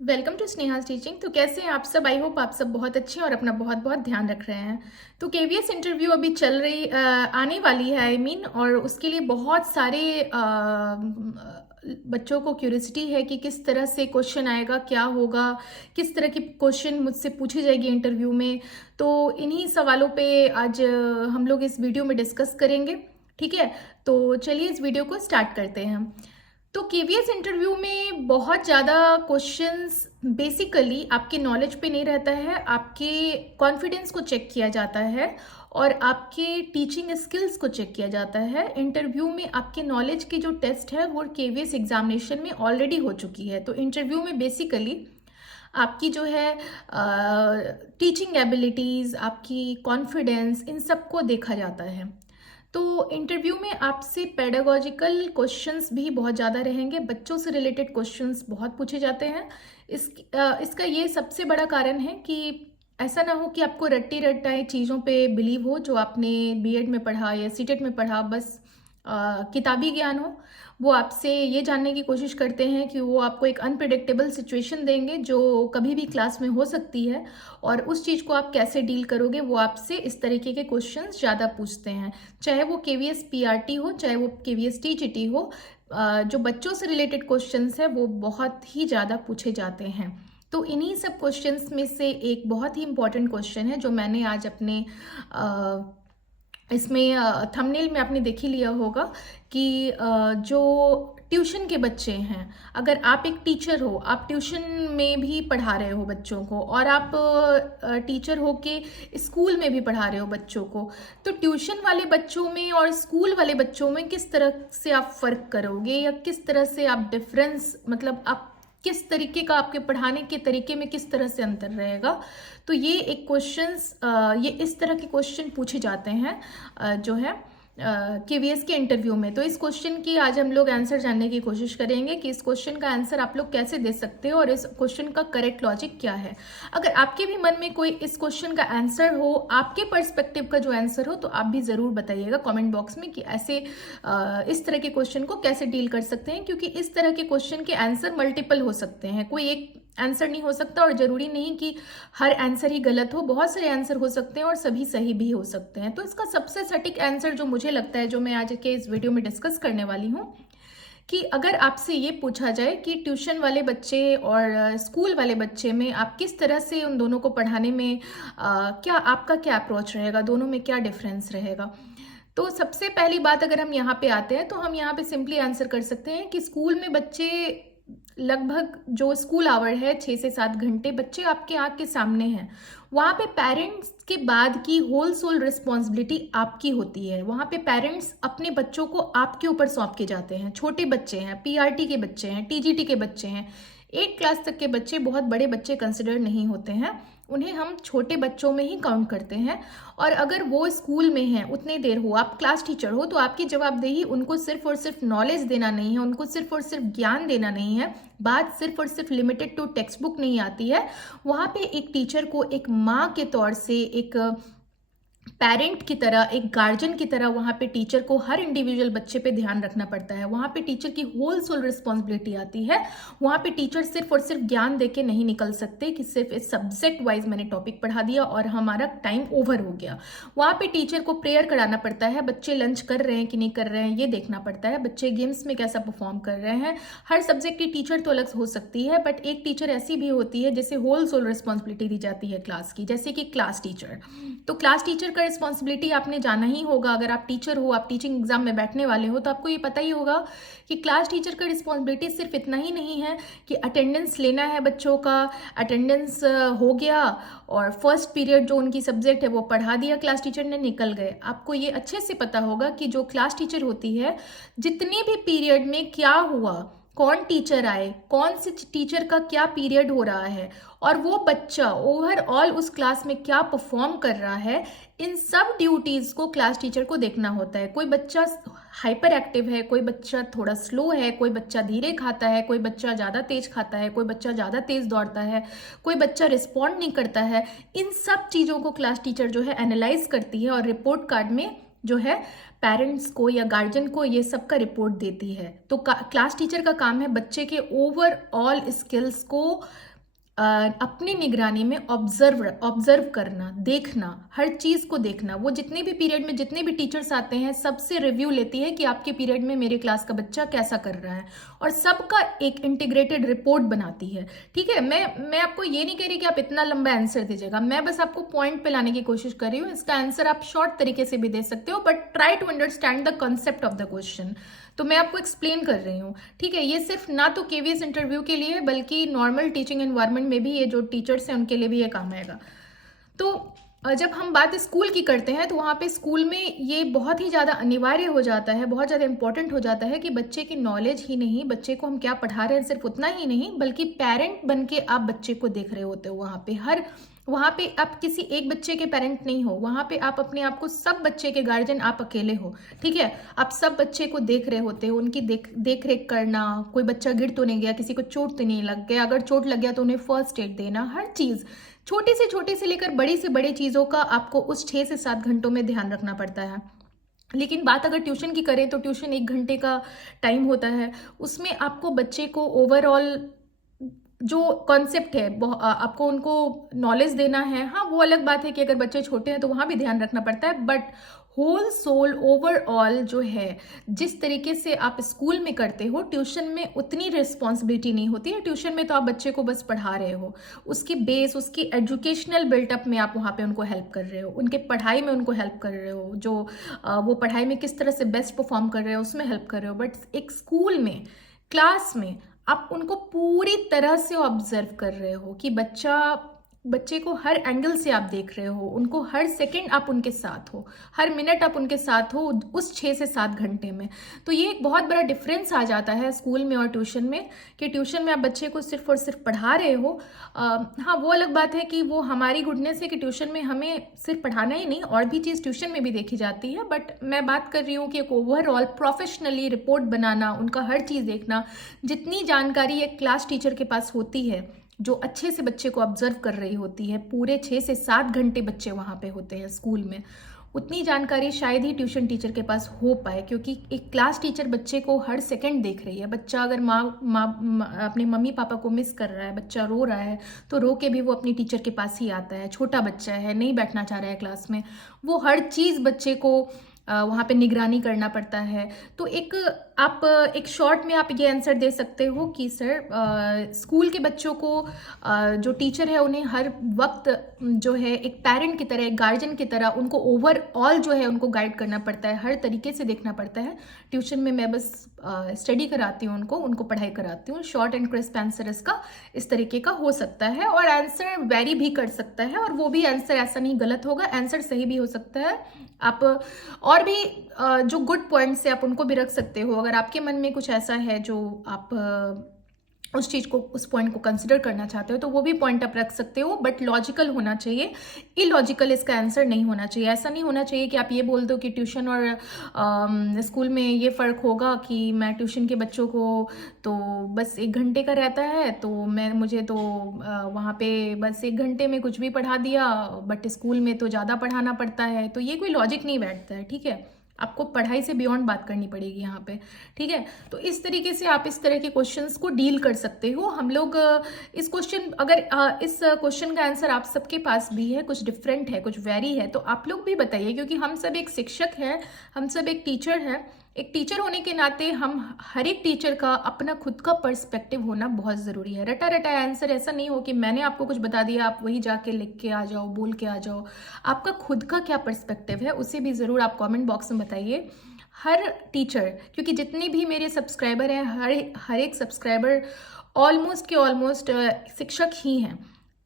Welcome to स्नेहास teaching. तो कैसे हैं आप सब? आई होप आप सब बहुत अच्छे हैं और अपना बहुत बहुत ध्यान रख रहे हैं। तो केवीएस इंटरव्यू अभी चल रही आने वाली है और उसके लिए बहुत सारे बच्चों को क्यूरियोसिटी है कि किस तरह से क्वेश्चन आएगा, क्या होगा, किस तरह की क्वेश्चन मुझसे पूछी जाएगी इंटरव्यू में। तो इन्हीं सवालों पे आज हम लोग इस वीडियो में डिस्कस करेंगे। ठीक है, तो चलिए इस वीडियो को स्टार्ट करते हैं। तो केवीएस इंटरव्यू में बहुत ज़्यादा क्वेश्चंस बेसिकली आपके नॉलेज पे नहीं रहता है, आपके कॉन्फिडेंस को चेक किया जाता है और आपके टीचिंग स्किल्स को चेक किया जाता है। इंटरव्यू में आपके नॉलेज की जो टेस्ट है वो केवीएस एग्जामिनेशन में ऑलरेडी हो चुकी है। तो इंटरव्यू में बेसिकली आपकी जो है टीचिंग एबिलिटीज़, आपकी कॉन्फिडेंस, इन सबको देखा जाता है। तो इंटरव्यू में आपसे पेडागोजिकल क्वेश्चंस भी बहुत ज़्यादा रहेंगे, बच्चों से रिलेटेड क्वेश्चंस बहुत पूछे जाते हैं। इसका ये सबसे बड़ा कारण है कि ऐसा ना हो कि आपको रट्टी रटाए चीज़ों पे बिलीव हो जो आपने बीएड में पढ़ा या सीटेट में पढ़ा, बस किताबी ज्ञान हो। वो आपसे ये जानने की कोशिश करते हैं कि वो आपको एक अनप्रिडिक्टेबल सिचुएशन देंगे जो कभी भी क्लास में हो सकती है और उस चीज़ को आप कैसे डील करोगे, वो आपसे इस तरीके के क्वेश्चंस ज़्यादा पूछते हैं। चाहे वो केवीएस पीआरटी हो, चाहे वो केवीएस टीजीटी हो, जो बच्चों से रिलेटेड क्वेश्चंस है वो बहुत ही ज़्यादा पूछे जाते हैं। तो इन्हीं सब क्वेश्चंस में से एक बहुत ही इंपॉर्टेंट क्वेश्चन है जो मैंने आज अपने इसमें थंबनेल में आपने देख ही लिया होगा कि जो ट्यूशन के बच्चे हैं, अगर आप एक टीचर हो, आप ट्यूशन में भी पढ़ा रहे हो बच्चों को और आप टीचर हो के स्कूल में भी पढ़ा रहे हो बच्चों को, तो ट्यूशन वाले बच्चों में और स्कूल वाले बच्चों में किस तरह से आप फ़र्क करोगे या किस तरह से आप डिफरेंस, मतलब आप किस तरीके का, आपके पढ़ाने के तरीके में किस तरह से अंतर रहेगा। तो ये एक क्वेश्चंस, ये इस तरह के क्वेश्चन पूछे जाते हैं जो है केवीएस के इंटरव्यू में। तो इस क्वेश्चन की आज हम लोग आंसर जानने की कोशिश करेंगे कि इस क्वेश्चन का आंसर आप लोग कैसे दे सकते हो और इस क्वेश्चन का करेक्ट लॉजिक क्या है। अगर आपके भी मन में कोई इस क्वेश्चन का आंसर हो, आपके पर्सपेक्टिव का जो आंसर हो, तो आप भी ज़रूर बताइएगा कमेंट बॉक्स में कि ऐसे इस तरह के क्वेश्चन को कैसे डील कर सकते हैं, क्योंकि इस तरह के क्वेश्चन के आंसर मल्टीपल हो सकते हैं, कोई एक आंसर नहीं हो सकता और ज़रूरी नहीं कि हर आंसर ही गलत हो, बहुत सारे आंसर हो सकते हैं और सभी सही भी हो सकते हैं। तो इसका सबसे सटीक आंसर जो मुझे लगता है, जो मैं आज के इस वीडियो में डिस्कस करने वाली हूँ, कि अगर आपसे ये पूछा जाए कि ट्यूशन वाले बच्चे और स्कूल वाले बच्चे में आप किस तरह से उन दोनों को पढ़ाने में क्या आपका क्या अप्रोच रहेगा, दोनों में क्या डिफरेंस रहेगा। तो सबसे पहली बात, अगर हम यहाँ पे आते हैं तो हम यहाँ पे सिंपली आंसर कर सकते हैं कि स्कूल में बच्चे लगभग, जो स्कूल आवर है 6 से 7 घंटे, बच्चे आपके आँख के सामने हैं। वहाँ पे पेरेंट्स के बाद की होल सोल रिस्पॉन्सिबिलिटी आपकी होती है। वहाँ पे पेरेंट्स अपने बच्चों को आपके ऊपर सौंप के जाते हैं। छोटे बच्चे हैं, पीआरटी के बच्चे हैं, टीजीटी के बच्चे हैं, 8 क्लास तक के बच्चे बहुत बड़े बच्चे कंसिडर नहीं होते हैं, उन्हें हम छोटे बच्चों में ही काउंट करते हैं। और अगर वो स्कूल में हैं, उतने देर हो, आप क्लास टीचर हो, तो आपकी जवाबदेही उनको सिर्फ और सिर्फ नॉलेज देना नहीं है, उनको सिर्फ और सिर्फ ज्ञान देना नहीं है। बात सिर्फ और सिर्फ लिमिटेड टू टेक्स्ट बुक नहीं आती है। वहाँ पे एक टीचर को एक माँ के तौर से, एक पेरेंट की तरह, एक गार्जियन की तरह वहाँ पे टीचर को हर इंडिविजुअल बच्चे पे ध्यान रखना पड़ता है। वहाँ पे टीचर की होल सोल रिस्पॉन्सिबिलिटी आती है। वहाँ पे टीचर सिर्फ और सिर्फ ज्ञान देके नहीं निकल सकते कि सिर्फ इस सब्जेक्ट वाइज मैंने टॉपिक पढ़ा दिया और हमारा टाइम ओवर हो गया। वहाँ पे टीचर को प्रेयर कराना पड़ता है, बच्चे लंच कर रहे हैं कि नहीं कर रहे हैं ये देखना पड़ता है, बच्चे गेम्स में कैसा परफॉर्म कर रहे हैं। हर सब्जेक्ट की टीचर तो अलग हो सकती है, बट एक टीचर ऐसी भी होती है जिसे होल सोल रिस्पॉन्सिबिलिटी दी जाती है क्लास की, जैसे कि क्लास टीचर। तो क्लास टीचर का रिस्पॉन्सिबिलिटी आपने जाना ही होगा। अगर आप टीचर हो, आप टीचिंग एग्जाम में बैठने वाले हो, तो आपको ये पता ही होगा कि क्लास टीचर का रिस्पॉन्सिबिलिटी सिर्फ इतना ही नहीं है कि अटेंडेंस लेना है बच्चों का, अटेंडेंस हो गया और फर्स्ट पीरियड जो उनकी सब्जेक्ट है वो पढ़ा दिया क्लास टीचर ने, निकल गए। आपको ये अच्छे से पता होगा कि जो क्लास टीचर होती है, जितने भी पीरियड में क्या हुआ, कौन टीचर आए, कौन से टीचर का क्या पीरियड हो रहा है और वो बच्चा ओवरऑल उस क्लास में क्या परफॉर्म कर रहा है, इन सब ड्यूटीज को क्लास टीचर को देखना होता है। कोई बच्चा हाइपर एक्टिव है, कोई बच्चा थोड़ा स्लो है, कोई बच्चा धीरे खाता है, कोई बच्चा ज़्यादा तेज खाता है, कोई बच्चा ज़्यादा तेज दौड़ता है, कोई बच्चा रिस्पॉन्ड नहीं करता है, इन सब चीज़ों को क्लास टीचर जो है एनालाइज करती है और रिपोर्ट कार्ड में जो है पेरेंट्स को या गार्जियन को ये सब का रिपोर्ट देती है। तो क्लास टीचर का काम है बच्चे के ओवरऑल स्किल्स को अपनी निगरानी में ऑब्जर्व करना, देखना, हर चीज़ को देखना। वो जितने भी पीरियड में जितने भी टीचर्स आते हैं सबसे रिव्यू लेती है कि आपके पीरियड में मेरे क्लास का बच्चा कैसा कर रहा है, और सबका एक इंटीग्रेटेड रिपोर्ट बनाती है। ठीक है, मैं आपको ये नहीं कह रही कि आप इतना लंबा आंसर दीजिएगा, मैं बस आपको पॉइंट पे लाने की कोशिश कर रही हूँ। इसका आंसर आप शॉर्ट तरीके से भी दे सकते हो, but try to understand the concept of the question. तो मैं आपको एक्सप्लेन कर रही हूँ। ठीक है, ये सिर्फ ना तो केवीएस इंटरव्यू के लिए बल्कि नॉर्मल टीचिंग एनवायरनमेंट में भी ये जो टीचर्स हैं उनके लिए भी ये काम आएगा। तो जब हम बात स्कूल की करते हैं तो वहाँ पे स्कूल में ये बहुत ही ज़्यादा अनिवार्य हो जाता है, बहुत ज़्यादा इंपॉर्टेंट हो जाता है कि बच्चे की नॉलेज ही नहीं, बच्चे को हम क्या पढ़ा रहे हैं सिर्फ उतना ही नहीं, बल्कि पेरेंट बन के आप बच्चे को देख रहे होते हो। वहाँ पे आप किसी एक बच्चे के पेरेंट नहीं हो, वहाँ पे आप अपने आप को सब बच्चे के गार्जियन आप अकेले हो। ठीक है, आप सब बच्चे को देख रहे होते हो, उनकी देख रेख करना, कोई बच्चा गिर तो नहीं गया, किसी को चोट तो नहीं लग गया, अगर चोट लग गया तो उन्हें फर्स्ट एड देना, हर चीज़ छोटी से लेकर बड़ी से बड़ी चीज़ों का आपको उस 6 से 7 घंटों में ध्यान रखना पड़ता है। लेकिन बात अगर ट्यूशन की करें तो ट्यूशन 1 घंटे का टाइम होता है, उसमें आपको बच्चे को ओवरऑल जो कॉन्सेप्ट है आपको उनको नॉलेज देना है। हाँ, वो अलग बात है कि अगर बच्चे छोटे हैं तो वहाँ भी ध्यान रखना पड़ता है, बट होल सोल ओवरऑल जो है जिस तरीके से आप स्कूल में करते हो, ट्यूशन में उतनी रिस्पॉन्सिबिलिटी नहीं होती है। ट्यूशन में तो आप बच्चे को बस पढ़ा रहे हो, उसकी बेस, उसकी एजुकेशनल बिल्टअप में आप वहाँ पे उनको हेल्प कर रहे हो, उनके पढ़ाई में उनको हेल्प कर रहे हो, जो वो पढ़ाई में किस तरह से बेस्ट परफॉर्म कर रहे हो उसमें हेल्प कर रहे हो। बट एक स्कूल में, क्लास में आप उनको पूरी तरह से ऑब्जर्व कर रहे हो कि बच्चे को हर एंगल से आप देख रहे हो, उनको हर सेकंड आप उनके साथ हो, हर मिनट आप उनके साथ हो उस 6 से 7 घंटे में। तो ये एक बहुत बड़ा डिफरेंस आ जाता है स्कूल में और ट्यूशन में, कि ट्यूशन में आप बच्चे को सिर्फ और सिर्फ पढ़ा रहे हो। हाँ, वो अलग बात है कि वो हमारी गुडनेस है कि ट्यूशन में हमें सिर्फ पढ़ाना ही नहीं और भी चीज़ ट्यूशन में भी देखी जाती है। बट मैं बात कर रही हूँ कि एक ओवरऑल प्रोफेशनली रिपोर्ट बनाना, उनका हर चीज़ देखना, जितनी जानकारी एक क्लास टीचर के पास होती है जो अच्छे से बच्चे को ऑब्जर्व कर रही होती है, पूरे 6 से 7 घंटे बच्चे वहाँ पे होते हैं स्कूल में, उतनी जानकारी शायद ही ट्यूशन टीचर के पास हो पाए। क्योंकि एक क्लास टीचर बच्चे को हर सेकंड देख रही है। बच्चा अगर अपने मम्मी पापा को मिस कर रहा है, बच्चा रो रहा है, तो रो के भी वो अपनी टीचर के पास ही आता है। छोटा बच्चा है, नहीं बैठना चाह रहा है क्लास में, वो हर चीज़ बच्चे को वहाँ पे निगरानी करना पड़ता है। तो आप एक शॉर्ट में आप ये आंसर दे सकते हो कि सर स्कूल के बच्चों को जो टीचर है उन्हें हर वक्त जो है एक पेरेंट की तरह, एक गार्जियन की तरह उनको ओवरऑल जो है उनको गाइड करना पड़ता है, हर तरीके से देखना पड़ता है। ट्यूशन में मैं बस स्टडी कराती हूँ, उनको पढ़ाई कराती हूँ। शॉर्ट एंड क्रिस्प आंसर इसका इस तरीके का हो सकता है, और आंसर वेरी भी कर सकता है, और वो भी आंसर ऐसा नहीं गलत होगा, आंसर सही भी हो सकता है। आप और भी जो गुड पॉइंट्स है आप उनको भी रख सकते हो। अगर आपके मन में कुछ ऐसा है जो आप उस चीज़ को, उस पॉइंट को कंसिडर करना चाहते हो, तो वो भी पॉइंट आप रख सकते हो, बट लॉजिकल होना चाहिए, इलॉजिकल इसका आंसर नहीं होना चाहिए। ऐसा नहीं होना चाहिए कि आप ये बोल दो कि ट्यूशन और स्कूल में ये फ़र्क होगा कि मैं ट्यूशन के बच्चों को तो बस 1 घंटे का रहता है, तो मुझे तो वहाँ पे बस 1 घंटे में कुछ भी पढ़ा दिया, बट स्कूल में तो ज़्यादा पढ़ाना पड़ता है। तो ये कोई लॉजिक नहीं बैठता है। ठीक है, आपको पढ़ाई से बियॉन्ड बात करनी पड़ेगी यहाँ पे। ठीक है, तो इस तरीके से आप इस तरह के क्वेश्चंस को डील कर सकते हो। हम लोग इस क्वेश्चन का आंसर आप सबके पास भी है, कुछ डिफरेंट है, कुछ वेरी है, तो आप लोग भी बताइए, क्योंकि हम सब एक शिक्षक हैं, हम सब एक टीचर हैं। एक टीचर होने के नाते हम हर एक टीचर का अपना खुद का पर्सपेक्टिव होना बहुत ज़रूरी है। रटा रटा आंसर ऐसा नहीं हो कि मैंने आपको कुछ बता दिया, आप वही जाके लिख के आ जाओ, बोल के आ जाओ। आपका खुद का क्या पर्सपेक्टिव है उसे भी ज़रूर आप कमेंट बॉक्स में बताइए। हर टीचर, क्योंकि जितने भी मेरे सब्सक्राइबर हैं, हर एक सब्सक्राइबर ऑलमोस्ट शिक्षक ही हैं।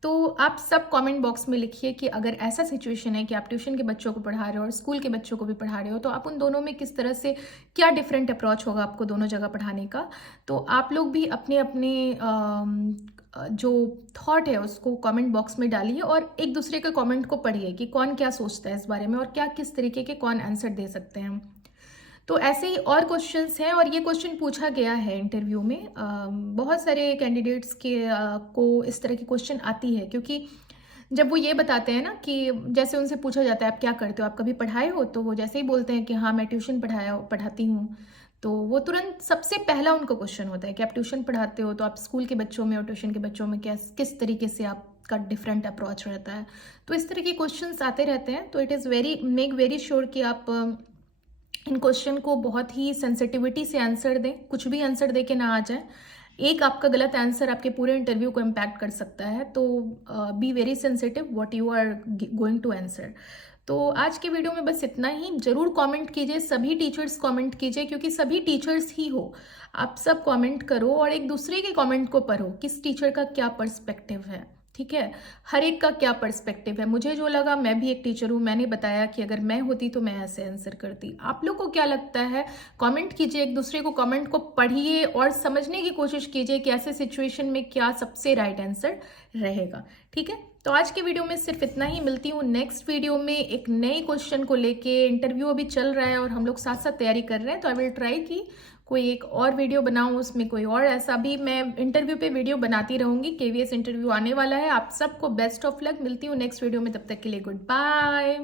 तो आप सब कमेंट बॉक्स में लिखिए कि अगर ऐसा सिचुएशन है कि आप ट्यूशन के बच्चों को पढ़ा रहे हो और स्कूल के बच्चों को भी पढ़ा रहे हो, तो आप उन दोनों में किस तरह से, क्या डिफरेंट अप्रोच होगा आपको दोनों जगह पढ़ाने का। तो आप लोग भी अपने अपने जो थॉट है उसको कमेंट बॉक्स में डालिए, और एक दूसरे के कमेंट को पढ़िए कि कौन क्या सोचता है इस बारे में, और क्या किस तरीके के कौन आंसर दे सकते हैं। तो ऐसे ही और क्वेश्चंस हैं, और ये क्वेश्चन पूछा गया है इंटरव्यू में। बहुत सारे कैंडिडेट्स को इस तरह की क्वेश्चन आती है, क्योंकि जब वो ये बताते हैं ना कि जैसे उनसे पूछा जाता है आप क्या करते हो, आप कभी पढ़ाए हो, तो वो जैसे ही बोलते हैं कि हाँ मैं ट्यूशन पढ़ाती हूँ, तो वो तुरंत सबसे पहला उनका क्वेश्चन होता है कि आप ट्यूशन पढ़ाते हो तो आप स्कूल के बच्चों में और ट्यूशन के बच्चों में क्या किस तरीके से आपका डिफरेंट अप्रोच रहता है। तो इस तरह के क्वेश्चंस आते रहते हैं, तो it is very make very sure कि आप इन क्वेश्चन को बहुत ही सेंसिटिविटी से आंसर दें, कुछ भी आंसर दे के ना आ जाए। एक आपका गलत आंसर आपके पूरे इंटरव्यू को इम्पैक्ट कर सकता है, तो be very sensitive what you are going to answer. तो आज के वीडियो में बस इतना ही। जरूर कमेंट कीजिए, सभी टीचर्स कमेंट कीजिए, क्योंकि सभी टीचर्स ही हो, आप सब कमेंट करो और एक दूसरे के कमेंट को पढ़ो, किस टीचर का क्या पर्सपेक्टिव है। ठीक है, हर एक का क्या पर्सपेक्टिव है। मुझे जो लगा, मैं भी एक टीचर हूँ, मैंने बताया कि अगर मैं होती तो मैं ऐसे आंसर करती। आप लोग को क्या लगता है, कमेंट कीजिए, एक दूसरे को कमेंट को पढ़िए और समझने की कोशिश कीजिए कि ऐसे सिचुएशन में क्या सबसे राइट आंसर रहेगा। ठीक है, तो आज के वीडियो में सिर्फ इतना ही। मिलती हूँ नेक्स्ट वीडियो में एक नए क्वेश्चन को लेके। इंटरव्यू अभी चल रहा है और हम लोग साथ साथ तैयारी कर रहे हैं, तो आई विल ट्राई कि कोई एक और वीडियो बनाऊं, उसमें कोई और ऐसा भी मैं इंटरव्यू पे वीडियो बनाती रहूंगी। केवीएस इंटरव्यू आने वाला है। आप सबको बेस्ट ऑफ लक। मिलती हूँ नेक्स्ट वीडियो में, तब तक के लिए गुड बाय।